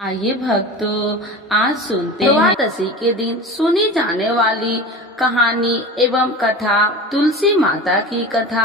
आइए भक्तों, आज सुनते हैं द्वादशी के दिन सुनी जाने वाली कहानी एवं कथा, तुलसी माता की कथा,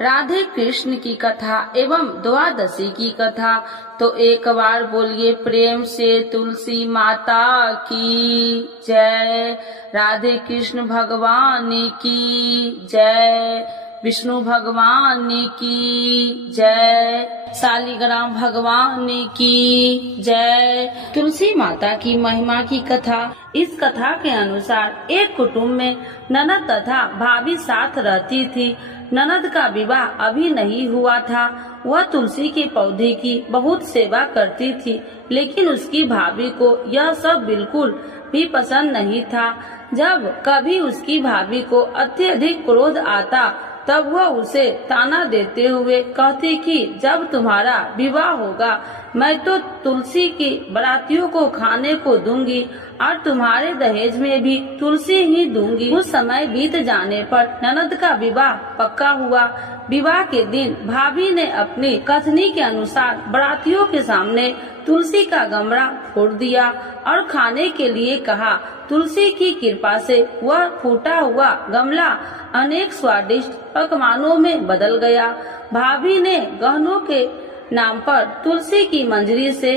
राधे कृष्ण की कथा एवं द्वादशी की कथा। तो एक बार बोलिए प्रेम से तुलसी माता की जय, राधे कृष्ण भगवान की जय, विष्णु भगवान की जय, शालिग्राम भगवान की जय। तुलसी माता की महिमा की कथा। इस कथा के अनुसार एक कुटुंब में ननद तथा भाभी साथ रहती थी। ननद का विवाह अभी नहीं हुआ था। वह तुलसी के पौधे की बहुत सेवा करती थी, लेकिन उसकी भाभी को यह सब बिल्कुल भी पसंद नहीं था। जब कभी उसकी भाभी को अत्यधिक क्रोध आता तब वह उसे ताना देते हुए कहती कि जब तुम्हारा विवाह होगा मैं तो तुलसी की बारातियों को खाने को दूंगी और तुम्हारे दहेज में भी तुलसी ही दूंगी। कुछ समय बीत जाने पर ननद का विवाह पक्का हुआ। विवाह के दिन भाभी ने अपनी कथनी के अनुसार बारातियों के सामने तुलसी का गमला फोड़ दिया और खाने के लिए कहा। तुलसी की कृपा से वह फूटा हुआ गमला अनेक स्वादिष्ट पकवानों में बदल गया। भाभी ने गहनों के नाम पर तुलसी की मंजरी से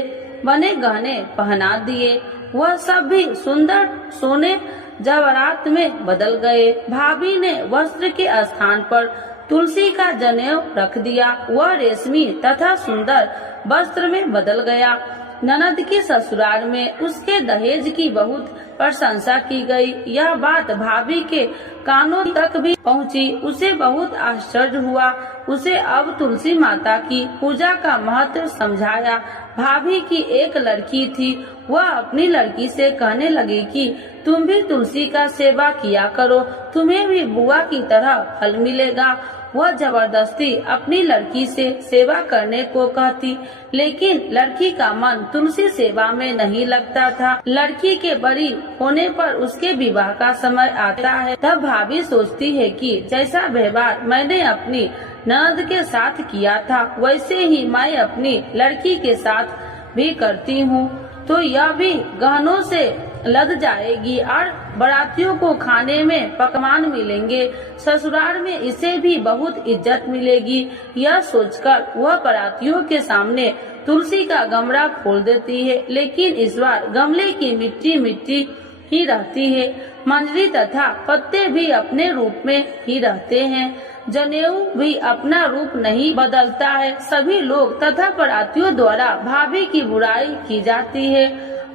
बने गहने पहना दिए। वह सब भी सुंदर सोने जवाहरात में बदल गए। भाभी ने वस्त्र के स्थान पर तुलसी का जनेऊ रख दिया। वह रेशमी तथा सुंदर वस्त्र में बदल गया। ननद के ससुराल में उसके दहेज की बहुत प्रशंसा की गई। यह बात भाभी के कानों तक भी पहुंची। उसे बहुत आश्चर्य हुआ। उसे अब तुलसी माता की पूजा का महत्व समझाया। भाभी की एक लड़की थी। वह अपनी लड़की से कहने लगी कि तुम भी तुलसी का सेवा किया करो, तुम्हें भी बुआ की तरह फल मिलेगा। वह जबरदस्ती अपनी लड़की से सेवा करने को कहती, लेकिन लड़की का मन तुलसी सेवा में नहीं लगता था। लड़की के बड़ी होने पर उसके विवाह का समय आता है। तब भाभी सोचती है कि जैसा व्यवहार मैंने अपनी ननद के साथ किया था वैसे ही मैं अपनी लड़की के साथ भी करती हूँ, तो यह भी गहनों से लद जाएगी और बारातियों को खाने में पकवान मिलेंगे। ससुराल में इसे भी बहुत इज्जत मिलेगी। यह सोचकर वह बारातियों के सामने तुलसी का गमला फोड़ देती है, लेकिन इस बार गमले की मिट्टी मिट्टी ही रहती है। मंजरी तथा पत्ते भी अपने रूप में ही रहते हैं। जनेऊ भी अपना रूप नहीं बदलता है। सभी लोग तथा बारातियों द्वारा भाभी की बुराई की जाती है।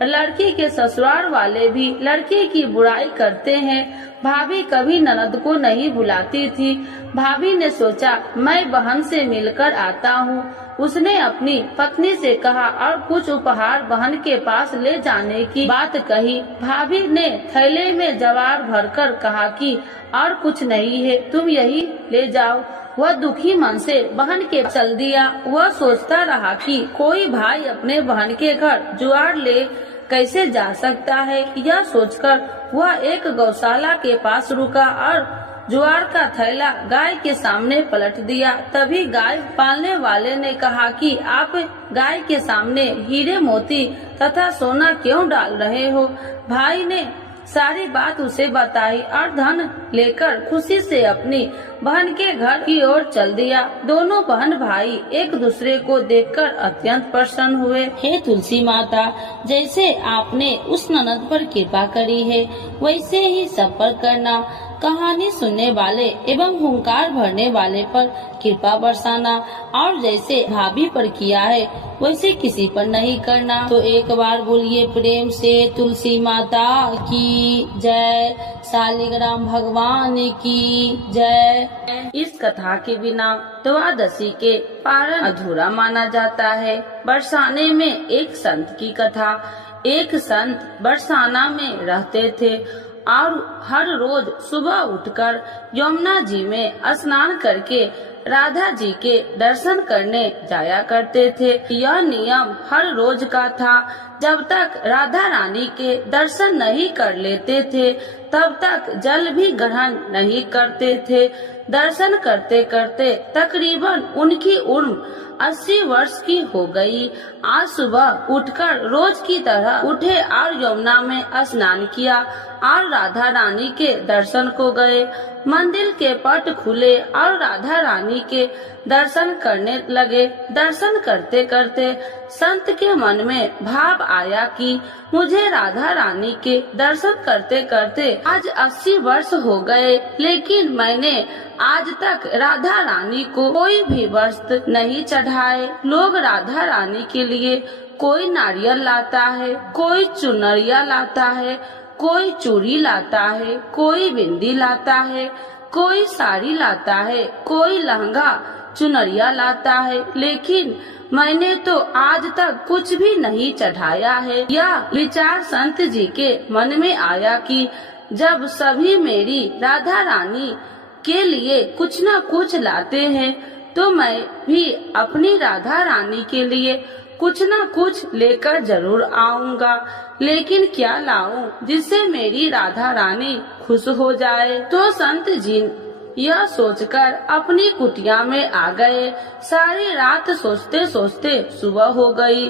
लड़की के ससुराल वाले भी लड़की की बुराई करते हैं। भाभी कभी ननद को नहीं बुलाती थी। भाभी ने सोचा मैं बहन से मिलकर आता हूँ। उसने अपनी पत्नी से कहा और कुछ उपहार बहन के पास ले जाने की बात कही। भाभी ने थैले में जवार भरकर कहा कि और कुछ नहीं है, तुम यही ले जाओ। वह दुखी मन से बहन के चल दिया। वह सोचता रहा कि कोई भाई अपने बहन के घर जुआर ले कैसे जा सकता है। यह सोचकर वह एक गौशाला के पास रुका और जुआर का थैला गाय के सामने पलट दिया। तभी गाय पालने वाले ने कहा कि आप गाय के सामने हीरे मोती तथा सोना क्यों डाल रहे हो। भाई ने सारी बात उसे बताई और धन लेकर खुशी से अपनी बहन के घर की ओर चल दिया। दोनों बहन भाई एक दूसरे को देखकर अत्यंत प्रसन्न हुए। हे तुलसी माता, जैसे आपने उस ननद पर कृपा करी है वैसे ही सब पर करना। कहानी सुनने वाले एवं हुंकार भरने वाले पर कृपा बरसाना, और जैसे भाभी पर किया है वैसे किसी पर नहीं करना। तो एक बार बोलिए प्रेम से तुलसी माता की जय, शालिग्राम भगवान की जय। इस कथा के बिना द्वादशी के पारण अधूरा माना जाता है। बरसाने में एक संत की कथा। एक संत बरसाना में रहते थे और हर रोज सुबह उठकर यमुना जी में स्नान करके राधा जी के दर्शन करने जाया करते थे। यह नियम हर रोज का था। जब तक राधा रानी के दर्शन नहीं कर लेते थे तब तक जल भी ग्रहण नहीं करते थे। दर्शन करते करते तकरीबन उनकी उम्र 80 वर्ष की हो गई। आज सुबह उठकर रोज की तरह उठे और यमुना में स्नान किया और राधा रानी के दर्शन को गए। मंदिर के पट खुले और राधा रानी के दर्शन करने लगे। दर्शन करते करते संत के मन में भाव आया कि मुझे राधा रानी के दर्शन करते करते आज 80 वर्ष हो गए, लेकिन मैंने आज तक राधा रानी को कोई भी वस्त्र नहीं चढ़ाए। लोग राधा रानी के लिए कोई नारियल लाता है, कोई चुनरिया लाता है, कोई चूड़ी लाता है, कोई बिंदी लाता है, कोई साड़ी लाता है, कोई लहंगा चुनरिया लाता है, लेकिन मैंने तो आज तक कुछ भी नहीं चढ़ाया है। यह विचार संत जी के मन में आया कि जब सभी मेरी राधा रानी के लिए कुछ न कुछ लाते हैं तो मैं भी अपनी राधा रानी के लिए कुछ न कुछ लेकर जरूर आऊंगा। लेकिन क्या लाऊं जिससे मेरी राधा रानी खुश हो जाए। तो संत जी यह सोचकर अपनी कुटिया में आ गए। सारी रात सोचते सोचते सुबह हो गई।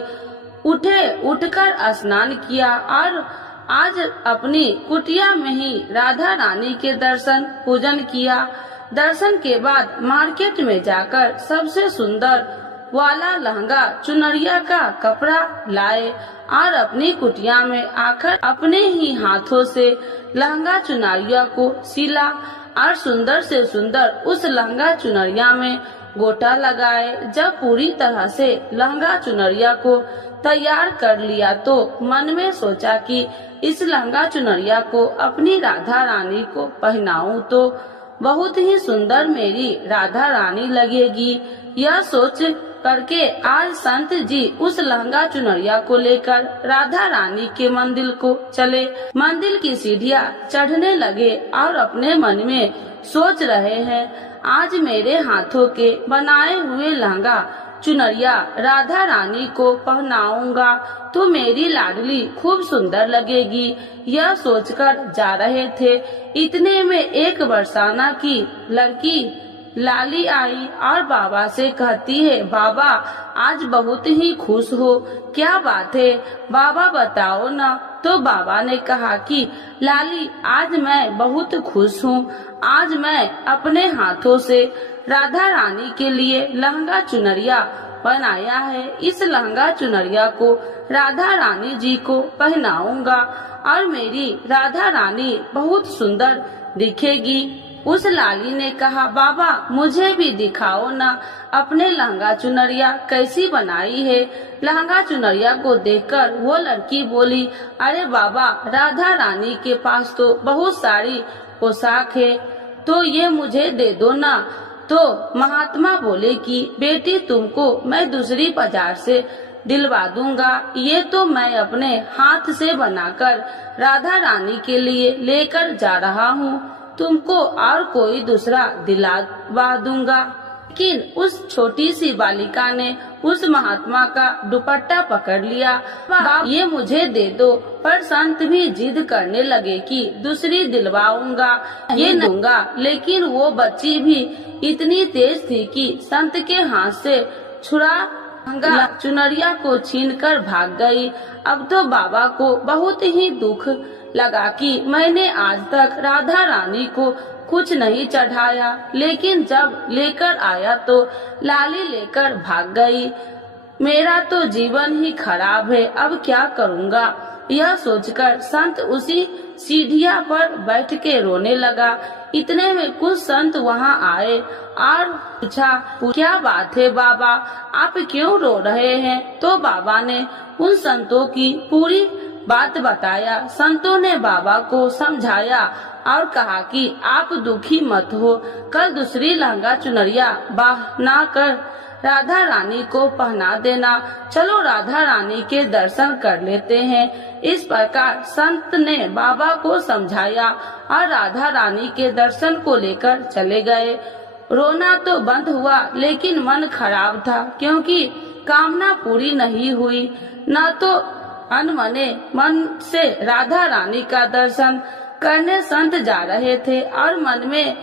उठकर स्नान किया और आज अपनी कुटिया में ही राधा रानी के दर्शन पूजन किया। दर्शन के बाद मार्केट में जाकर सबसे सुंदर वाला लहंगा चुनरिया का कपड़ा लाए और अपनी कुटिया में आकर अपने ही हाथों से लहंगा चुनरिया को सिला और सुंदर से सुंदर उस लहंगा चुनरिया में गोटा लगाए। जब पूरी तरह से लहंगा चुनरिया को तैयार कर लिया तो मन में सोचा कि इस लहंगा चुनरिया को अपनी राधा रानी को पहनाऊं तो बहुत ही सुंदर मेरी राधा रानी लगेगी। यह सोच करके आज संत जी उस लहंगा चुनरिया को लेकर राधा रानी के मंदिर को चले। मंदिर की सीढ़ियाँ चढ़ने लगे और अपने मन में सोच रहे हैं, आज मेरे हाथों के बनाए हुए लहंगा चुनरिया राधा रानी को पहनाऊंगा तो मेरी लाडली खूब सुंदर लगेगी। यह सोचकर जा रहे थे, इतने में एक बरसाना की लड़की लाली आई और बाबा से कहती है, बाबा आज बहुत ही खुश हो, क्या बात है बाबा बताओ ना। तो बाबा ने कहा कि लाली आज मैं बहुत खुश हूँ। आज मैं अपने हाथों से राधा रानी के लिए लहंगा चुनरिया बनाया है। इस लहंगा चुनरिया को राधा रानी जी को पहनाऊंगा और मेरी राधा रानी बहुत सुंदर दिखेगी। उस लाली ने कहा, बाबा मुझे भी दिखाओ ना अपने लहंगा चुनरिया कैसी बनाई है। लहंगा चुनरिया को देखकर वो लड़की बोली, अरे बाबा राधा रानी के पास तो बहुत सारी पोशाक है, तो ये मुझे दे दो ना। तो महात्मा बोले कि बेटी तुमको मैं दूसरी बाजार से दिलवा दूंगा, ये तो मैं अपने हाथ से बनाकर राधा रानी के लिए लेकर जा रहा हूँ, तुमको और कोई दूसरा दिलवा दूंगा। लेकिन उस छोटी सी बालिका ने उस महात्मा का दुपट्टा पकड़ लिया, ये मुझे दे दो। पर संत भी जिद करने लगे कि दूसरी दिलवाऊंगा, ये दूंगा। लेकिन वो बच्ची भी इतनी तेज थी कि संत के हाथ से छुड़ा चुनरिया को छीनकर भाग गई। अब तो बाबा को बहुत ही दुख लगा कि मैंने आज तक राधा रानी को कुछ नहीं चढ़ाया, लेकिन जब लेकर आया तो लाली लेकर भाग गई। मेरा तो जीवन ही खराब है, अब क्या करूँगा। यह सोचकर संत उसी सीढ़िया पर बैठ के रोने लगा। इतने में कुछ संत वहाँ आए और पूछा, क्या बात है बाबा, आप क्यों रो रहे हैं। तो बाबा ने उन संतों की पूरी बात बताया। संतों ने बाबा को समझाया और कहा कि आप दुखी मत हो, कल दूसरी लहंगा चुनरिया बना कर राधा रानी को पहना देना। चलो राधा रानी के दर्शन कर लेते हैं। इस प्रकार संत ने बाबा को समझाया और राधा रानी के दर्शन को लेकर चले गए। रोना तो बंद हुआ लेकिन मन खराब था, क्योंकि कामना पूरी नहीं हुई। न तो अनमने मन से राधा रानी का दर्शन करने संत जा रहे थे और मन में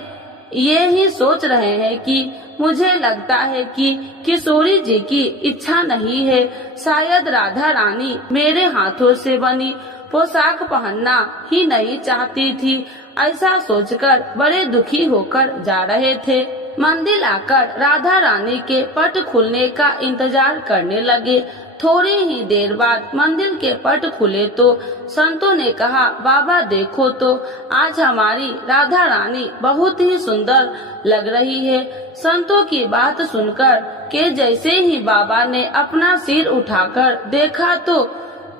ये ही सोच रहे हैं कि मुझे लगता है कि किशोरी जी की इच्छा नहीं है, शायद राधा रानी मेरे हाथों से बनी पोशाक पहनना ही नहीं चाहती थी। ऐसा सोचकर बड़े दुखी होकर जा रहे थे। मंदिर आकर राधा रानी के पट खुलने का इंतजार करने लगे। थोड़ी ही देर बाद मंदिर के पट खुले तो संतों ने कहा, बाबा देखो तो आज हमारी राधा रानी बहुत ही सुंदर लग रही है। संतों की बात सुनकर के जैसे ही बाबा ने अपना सिर उठाकर देखा तो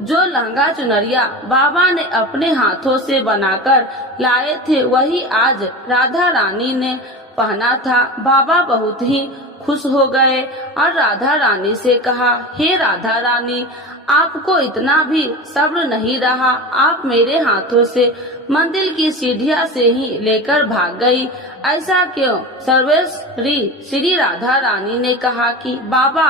जो लहंगा चुनरिया बाबा ने अपने हाथों से बनाकर लाए थे वही आज राधा रानी ने पहना था। बाबा बहुत ही खुश हो गए और राधा रानी से कहा, हे राधा रानी, आपको इतना भी सब्र नहीं रहा, आप मेरे हाथों से मंदिर की सीढ़ियां से ही लेकर भाग गई, ऐसा क्यों? सर्वेश्वरी श्री राधा रानी ने कहा कि बाबा,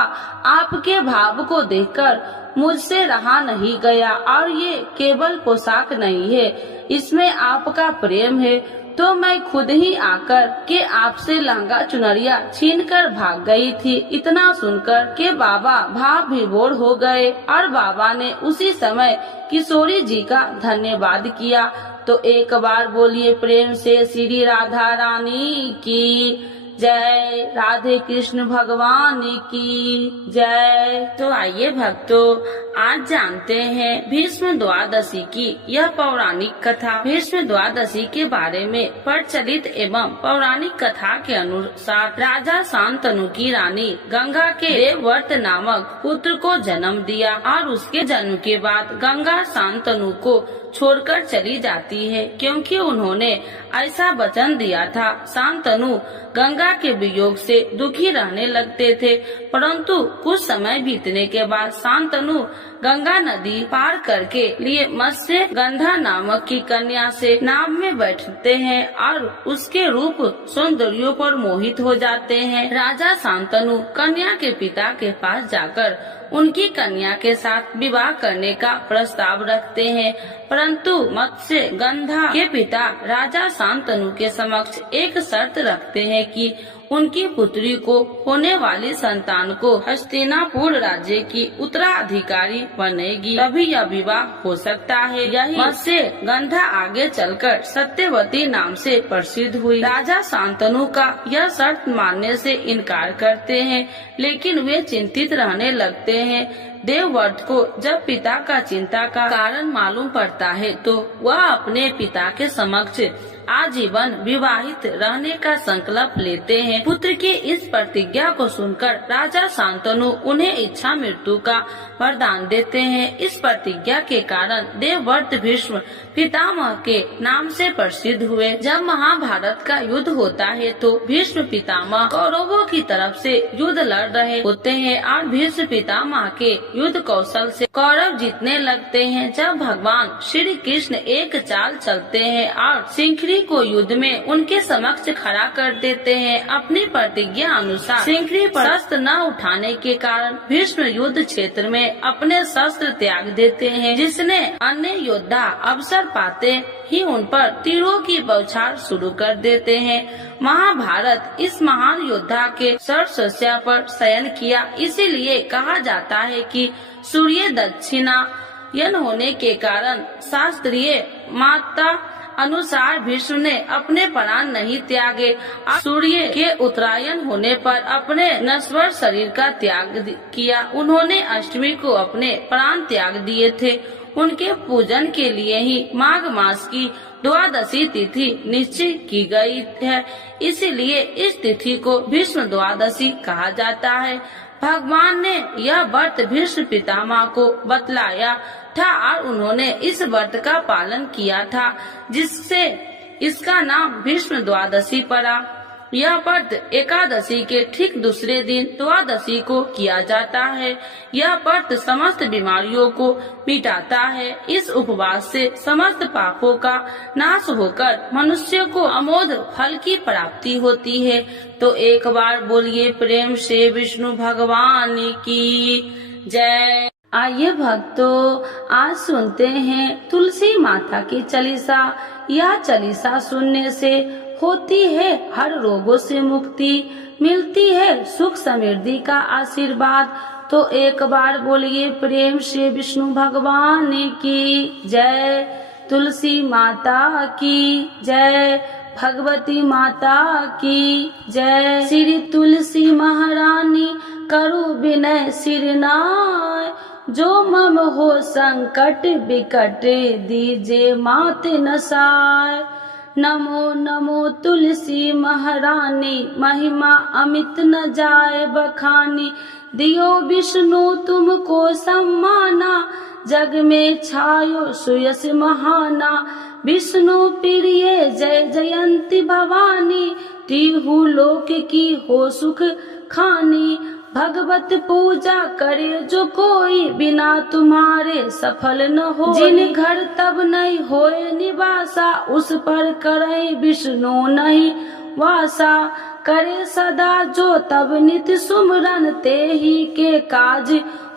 आपके भाव को देखकर मुझसे रहा नहीं गया और ये केवल पोशाक नहीं है, इसमें आपका प्रेम है, तो मैं खुद ही आकर के आपसे लहंगा चुनरिया छीनकर भाग गई थी। इतना सुनकर के बाबा भाव विभोर हो गए और बाबा ने उसी समय किशोरी जी का धन्यवाद किया। तो एक बार बोलिए प्रेम से श्री राधा रानी की जय, राधे कृष्ण भगवान की जय। तो आइए भक्तों, आज जानते हैं भीष्म द्वादशी की यह पौराणिक कथा। भीष्म द्वादशी के बारे में प्रचलित एवं पौराणिक कथा के अनुसार राजा शांतनु की रानी गंगा के देवव्रत नामक पुत्र को जन्म दिया और उसके जन्म के बाद गंगा शांतनु को छोड़कर चली जाती है, क्योंकि उन्होंने ऐसा वचन दिया था। शांतनु गंगा के वियोग से दुखी रहने लगते थे, परंतु कुछ समय बीतने के बाद शांतनु गंगा नदी पार करके लिए मत्स्य गंधा नामक की कन्या से नाव में बैठते हैं और उसके रूप सौंदर्य पर मोहित हो जाते हैं। राजा शांतनु कन्या के पिता के पास जाकर उनकी कन्या के साथ विवाह करने का प्रस्ताव रखते हैं, परंतु मत्स्य गंधा के पिता राजा शांतनु के समक्ष एक शर्त रखते हैं कि उनकी पुत्री को होने वाली संतान को हस्तिनापुर राज्य की उत्तराधिकारी बनेगी, तभी यह विवाह हो सकता है। यही मत्स्य गंधा आगे चलकर सत्यवती नाम से प्रसिद्ध हुई। राजा शांतनु का यह शर्त मानने से इनकार करते हैं, लेकिन वे चिंतित रहने लगते हैं। देवव्रत को जब पिता का चिंता का कारण मालूम पड़ता है तो वह अपने पिता के समक्ष आजीवन विवाहित रहने का संकल्प लेते हैं। पुत्र की इस प्रतिज्ञा को सुनकर राजा शांतनु उन्हें इच्छा मृत्यु का वरदान देते हैं। इस प्रतिज्ञा के कारण देवव्रत भीष्म पितामह के नाम से प्रसिद्ध हुए। जब महाभारत का युद्ध होता है तो भीष्म पितामह कौरवों की तरफ से युद्ध लड़ रहे होते हैं और भीष्म पितामह के युद्ध कौशल से कौरव जीतने लगते हैं। जब भगवान श्री कृष्ण एक चाल चलते हैं और सिंखरी को युद्ध में उनके समक्ष खड़ा कर देते हैं। अपनी प्रतिज्ञा अनुसार सिंखरी पर शस्त्र न उठाने के कारण भीष्म युद्ध क्षेत्र में अपने शस्त्र त्याग देते हैं, जिसने अन्य योद्धा अवसर पाते ही उन पर तीरों की बौछार शुरू कर देते हैं। महाभारत इस महान योद्धा के शस्त्रशैया पर शयन किया, इसीलिए कहा जाता है कि सूर्य दक्षिणायन होने के कारण शास्त्रीय माता अनुसार भीष्म ने अपने प्राण नहीं त्यागे। सूर्य के उत्तरायण होने पर अपने नश्वर शरीर का त्याग किया। उन्होंने अष्टमी को अपने प्राण त्याग दिए थे। उनके पूजन के लिए ही माघ मास की द्वादशी तिथि निश्चित की गई है, इसीलिए इस तिथि को भीष्म द्वादशी कहा जाता है। भगवान ने यह व्रत भीष्म पितामह को बतलाया था और उन्होंने इस व्रत का पालन किया था, जिससे इसका नाम भीष्म द्वादशी पड़ा। यह व्रत एकादशी के ठीक दूसरे दिन द्वादशी को किया जाता है। यह व्रत समस्त बीमारियों को मिटाता है। इस उपवास से समस्त पापों का नाश होकर मनुष्य को अमोघ फल की प्राप्ति होती है। तो एक बार बोलिए प्रेम से विष्णु भगवान की जय। आइए भक्तों, आज सुनते हैं तुलसी माता की चालीसा। यह चालीसा सुनने से होती है हर रोगों से मुक्ति, मिलती है सुख समृद्धि का आशीर्वाद। तो एक बार बोलिए प्रेम से विष्णु भगवान की जय। तुलसी माता की जय, भगवती माता की जय। श्री तुलसी महारानी करु विनय सिरनाय, जो मम हो संकट विकट दीजे मात नसाय। नमो नमो तुलसी महारानी, महिमा अमित न जाए बखानी। दियो विष्णु तुमको सम्माना, जग में छायो सुयस महाना। विष्णु प्रिय जय जयंती भवानी, तिहु लोक की हो सुख खानी। भगवत पूजा करे जो कोई, बिना तुम्हारे सफल न हो। जिन घर तब नहीं होए निवासा, उस पर करे विष्णु नहीं वासा। करे सदा जो तब नित सुमरन, ते ही के काज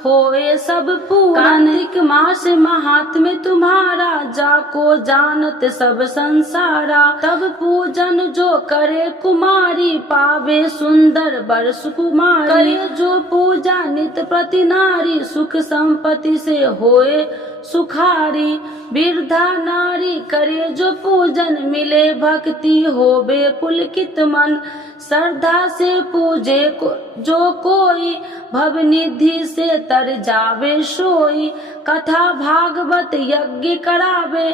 होए सब पूरन। कार्तिक मास महात्म्य तुम्हारा, जाको जानत सब संसारा। तब पूजन जो करे कुमारी, पावे सुंदर वर सुकुमारी। करे जो पूजा नित प्रति नारी, सुख संपत्ति से होए सुखारी। वृद्धा नारी करे जो पूजन, मिले भक्ति होवे पुलकित मन। श्रद्धा से पूजे जो कोई, भव निधि से तर जावे सोई। कथा भागवत यज्ञ करावे,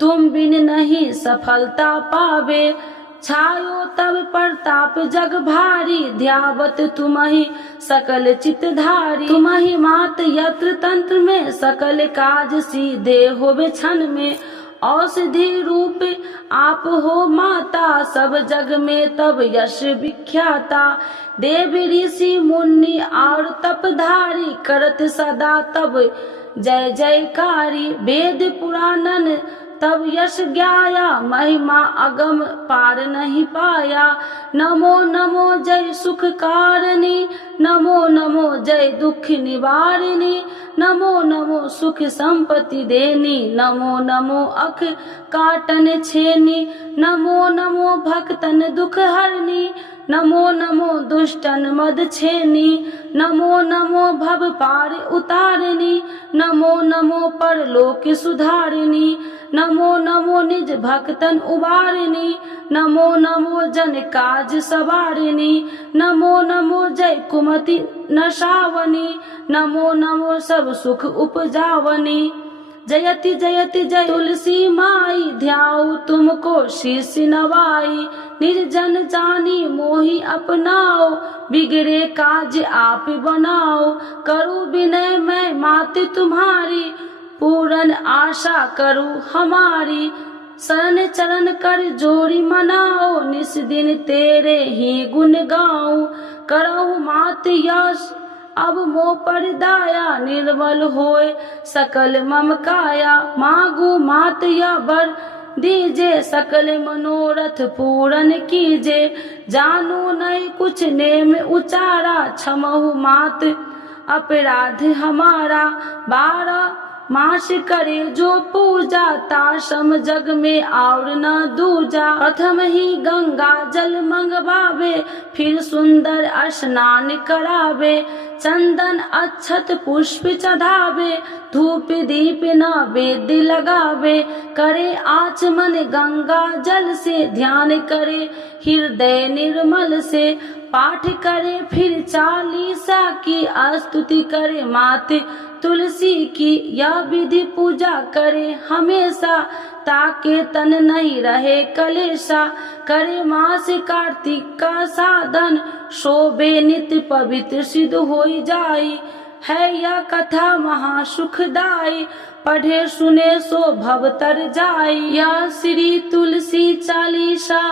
तुम बिन नहीं सफलता पावे। छायो तब प्रताप जग भारी, ध्यावत तुम्हि सकल चितधारी। तुम्हि मात यत्र तंत्र में, सकल काज सीधे होवे क्षण में। औषधि रूप आप हो माता, सब जग में तब यश विख्याता। देव ऋषि मुनि और तपधारी, करत सदा तब जय जयकारी। वेद पुराणन तब यश ज्ञाया, महिमा अगम पार नहीं पाया। नमो नमो जय सुख कारिणी, नमो नमो जय दुख निवारिणी। नमो नमो सुख संपत्ति देनी, नमो नमो अख काटन छेनी। नमो नमो भक्तन दुख हरनी, नमो नमो दुष्टन मद छेनी। नमो नमो भव पार उतारिणी, नमो नमो परलोक सुधारिणी। नमो नमो निज भक्तन उबारिणी, नमो नमो जन काज सवारिणी। नमो नमो जय कुमति नशावनी, नमो नमो सब सुख उपजावनी। जयति जयति जय तुलसी माई, ध्याऊ तुमको शीश नवाई। निर्जन जानी मोहि अपनाओ, बिगड़े काज आप बनाओ। करूँ विनय मैं मात तुम्हारी, पूरन आशा करूँ हमारी। शरण चरण कर जोड़ी मनाओ, निस दिन तेरे ही गुण गाऊं। करहु मात यश अब मोह पर दाया, निर्मल होए सकल मम काया। मांगू मात या वर दीजे, सकल मनोरथ पूरन कीजे। जानू नहीं कुछ नेम उचारा, क्षमहु मात अपराध हमारा। 12 मास करे जो पूजा, ताशम जग में और न दूजा। प्रथम ही गंगा जल मंगवावे, फिर सुंदर स्नान करावे। चंदन अक्षत पुष्प चढ़ावे, धूप दीप नैवेद्य लगावे। करे आचमन गंगा जल से, ध्यान करे हृदय निर्मल से। पाठ करे फिर चालीसा की, स्तुति करे मात तुलसी की। यह विधि पूजा करे हमेशा, ताके तन नहीं रहे कलेशा। करे मास कार्तिक का साधन, शोभे नित्य पवित्र सिद्ध होई जाई। है यह कथा महा सुखदाई, पढ़े सुने सो भव तर जाई। यह श्री तुलसी चालीसा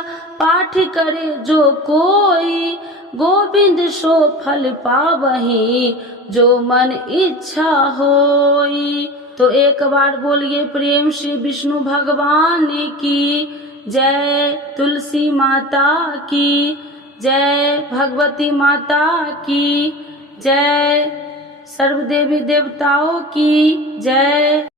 पाठ करे जो कोई, गोविंद सो फल पावही जो मन इच्छा होई। तो एक बार बोलिए प्रेम से विष्णु भगवान की जय, तुलसी माता की जय, भगवती माता की जय, सर्व देवी देवताओं की जय।